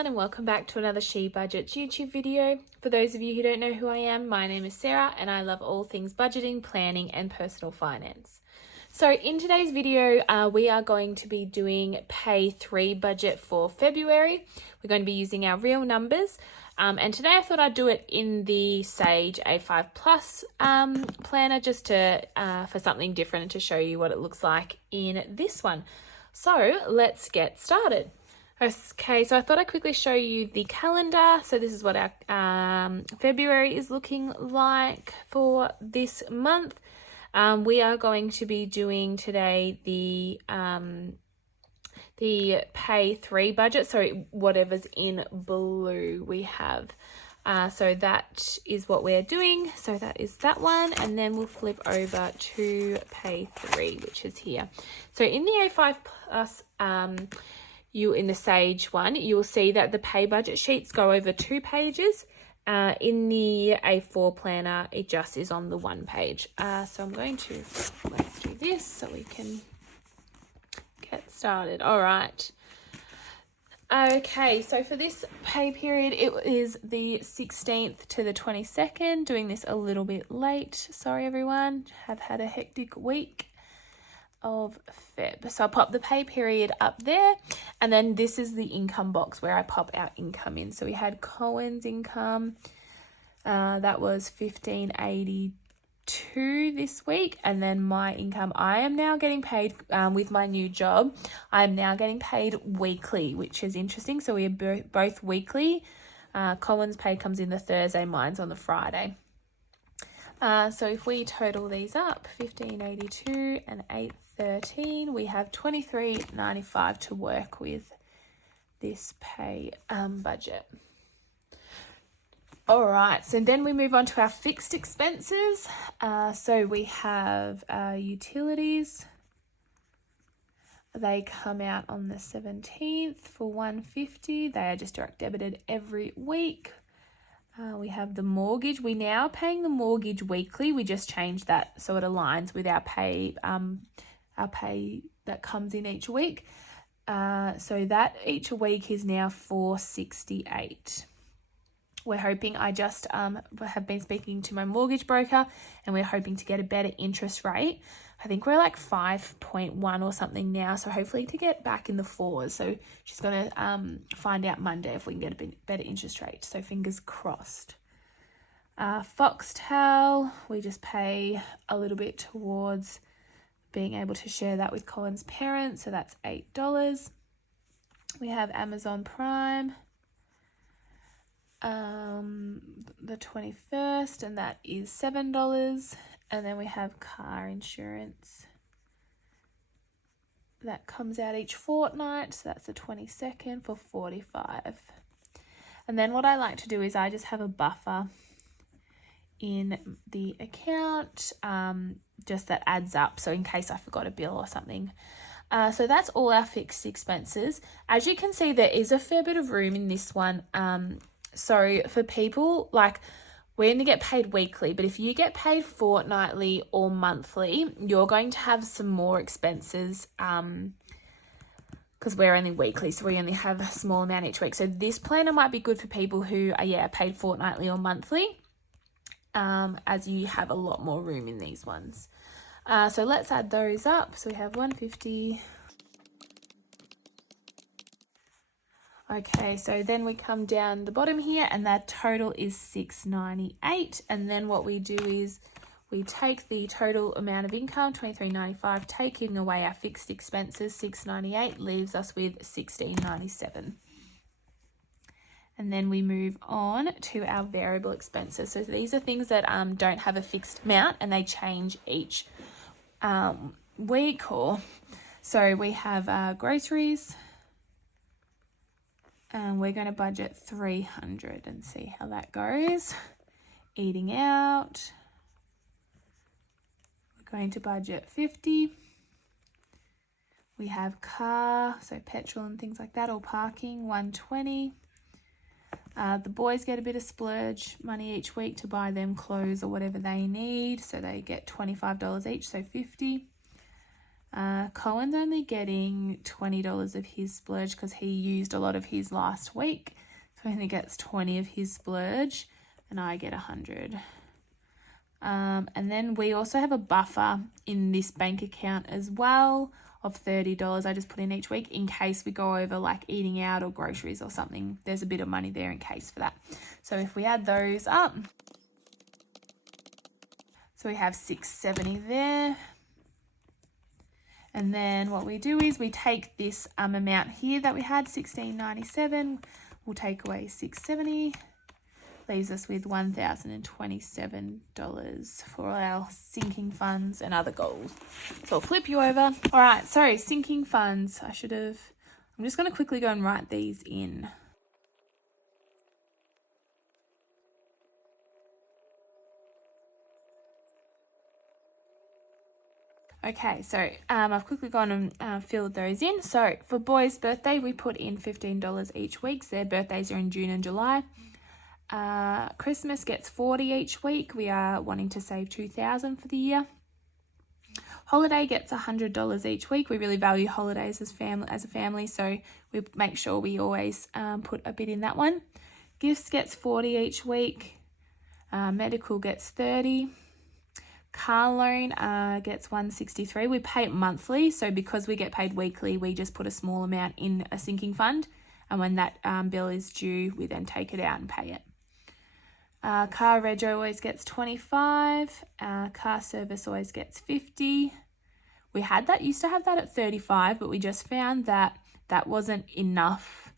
everyone, and welcome back to another She Budgets YouTube video. For those of you who don't know who I am, my name is Sarah and I love all things budgeting, planning and personal finance. So in today's video, we are going to be doing Pay 3 budget for February. We're going to be using our real numbers. And today I thought I'd do it in the Sage A5 Plus planner just to for something different and to show you what it looks like in this one. So let's get started. Okay, so I thought I'd quickly show you the calendar. So this is what our February is looking like for this month. We are going to be doing today the Pay 3 budget, so whatever's in blue we have. So that is what we're doing. So that is that one, and then we'll flip over to Pay 3, which is here. So in the A5 Plus, in the Sage one, you will see that the pay budget sheets go over 2 pages. In the A4 planner, it just is on the 1 page. So I'm going to, let's do this so we can get started. All right. Okay, so for this pay period, it is the 16th to the 22nd, doing this a little bit late. Sorry, everyone, have had a hectic week of Feb. So I'll pop the pay period up there, and then this is the income box where I pop our income in. So we had Cohen's income, that was $15.82 this week, and then my income, I am now getting paid with my new job. I am now getting paid weekly, which is interesting. So we are both weekly. Cohen's pay comes in the Thursday, mine's on the Friday. So if we total these up, $15.82 and $8.13, we have $23.95 to work with this pay budget. All right, so then we move on to our fixed expenses. So we have utilities. They come out on the 17th for $150. They are just direct debited every week. We have the mortgage. We now are paying the mortgage weekly. We just changed that so it aligns with our pay that comes in each week. So that each week is now $468. We're hoping, I just have been speaking to my mortgage broker, and we're hoping to get a better interest rate. I think we're like 5.1 or something now, so hopefully to get back in the 4s. So she's going to find out Monday if we can get a better interest rate. So fingers crossed. Foxtel, we just pay a little bit towards being able to share that with Cohen's parents, so that's $8. We have Amazon Prime, the 21st, and that is $7. And then we have car insurance that comes out each fortnight, so that's the 22nd for $45. And then what I like to do is I just have a buffer in the account, just that adds up, so in case I forgot a bill or something. So that's all our fixed expenses. As you can see, there is a fair bit of room in this one. So for people, like, we only get paid weekly, but if you get paid fortnightly or monthly, you're going to have some more expenses because we're only weekly, so we only have a small amount each week. So this planner might be good for people who are paid fortnightly or monthly, as you have a lot more room in these ones. So let's add those up. So we have $150. Okay, so then we come down the bottom here, and that total is $698. And then what we do is we take the total amount of income, $23.95, taking away our fixed expenses, $698, leaves us with $16.97. And then we move on to our variable expenses. So these are things that don't have a fixed amount, and they change each week. So we have groceries. We're going to budget $300 and see how that goes. Eating out, we're going to budget $50. We have car, so petrol and things like that, or parking, $120. The boys get a bit of splurge money each week to buy them clothes or whatever they need, so they get $25 each, so $50. Cohen's only getting $20 of his splurge because he used a lot of his last week. So he only gets 20 of his splurge and I get 100. And then we also have a buffer in this bank account as well of $30 I just put in each week in case we go over like eating out or groceries or something. There's a bit of money there in case for that. So if we add those up, so we have $670 there. And then what we do is we take this amount here that we had, $16.97. We'll take away $670. Leaves us with $1,027 for our sinking funds and other goals. So I'll flip you over. All right, sorry, sinking funds. I'm just going to quickly go and write these in. Okay, so I've quickly gone and filled those in. So for boys' birthday, we put in $15 each week. So their birthdays are in June and July. Christmas gets $40 each week. We are wanting to save $2,000 for the year. Holiday gets $100 each week. We really value holidays as a family, so we make sure we always put a bit in that one. Gifts gets $40 each week. Medical gets $30. Car loan gets $163. We pay it monthly, so because we get paid weekly, we just put a small amount in a sinking fund, and when that bill is due, we then take it out and pay it. Car rego always gets $25. Car service always gets $50. We used to have that at $35, but we just found that wasn't enough.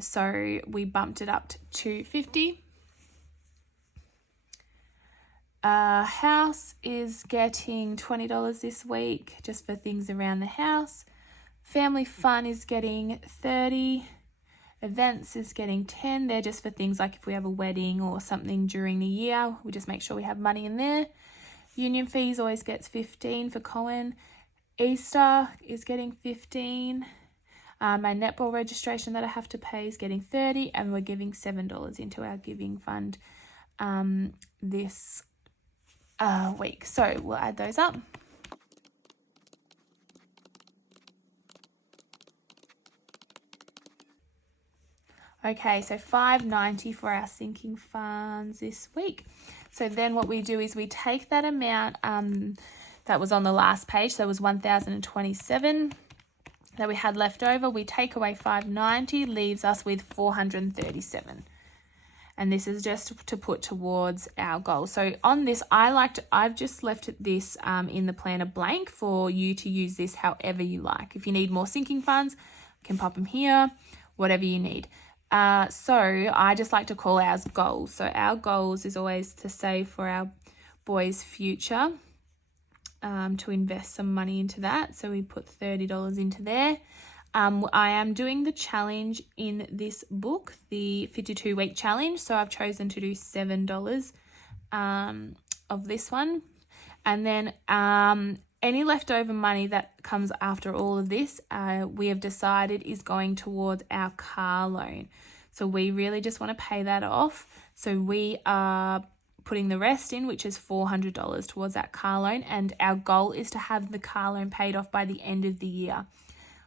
So we bumped it up to $50. House is getting $20 this week just for things around the house. Family fun is getting $30. Events is getting $10. They're just for things like if we have a wedding or something during the year, we just make sure we have money in there. Union fees always gets $15 for Cohen. Easter is getting $15. My netball registration that I have to pay is getting $30, and we're giving $7 into our giving fund this week. So we'll add those up. Okay, so $590 for our sinking funds this week. So then what we do is we take that amount that was on the last page, so it was $1,027 that we had left over. We take away $590, leaves us with $437. And this is just to put towards our goal. So on this, I've just left this in the planner blank for you to use this however you like. If you need more sinking funds, you can pop them here, whatever you need. So I just like to call ours goals. So our goals is always to save for our boys' future, to invest some money into that. So we put $30 into there. I am doing the challenge in this book, the 52-week challenge. So I've chosen to do $7 of this one. And then any leftover money that comes after all of this, we have decided is going towards our car loan. So we really just want to pay that off. So we are putting the rest in, which is $400 towards that car loan. And our goal is to have the car loan paid off by the end of the year.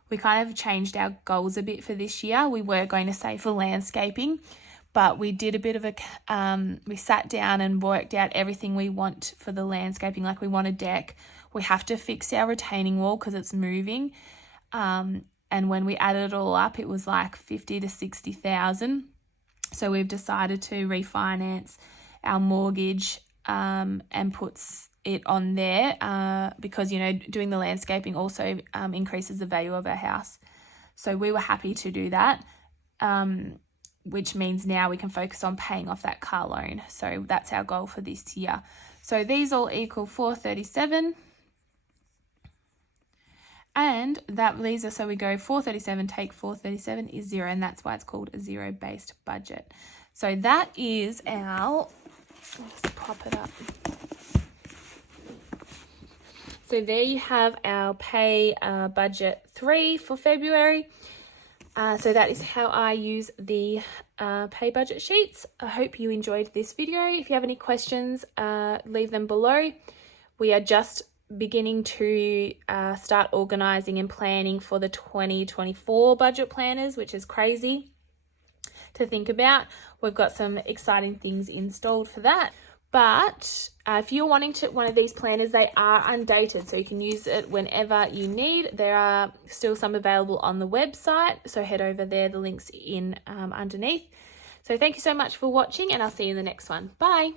We kind of changed our goals a bit for this year. We were going to save for landscaping, but we did a bit of we sat down and worked out everything we want for the landscaping. Like we want a deck. We have to fix our retaining wall because it's moving. And when we added it all up, it was like $50,000 to $60,000. So we've decided to refinance our mortgage and puts it on there because, you know, doing the landscaping also increases the value of our house. So we were happy to do that, which means now we can focus on paying off that car loan. So that's our goal for this year. So these all equal $437. And that leaves us, so we go 437, take 437 is 0, and that's why it's called a zero-based budget. So that is our, let's pop it up. So there you have our pay budget 3 for February. So that is how I use the pay budget sheets. I hope you enjoyed this video. If you have any questions, leave them below. We are just beginning to start organising and planning for the 2024 budget planners, which is crazy to think about. We've got some exciting things installed for that. But if you're wanting one of these planners, they are undated, so you can use it whenever you need. There are still some available on the website, so head over there. The link's in underneath. So thank you so much for watching, and I'll see you in the next one. Bye.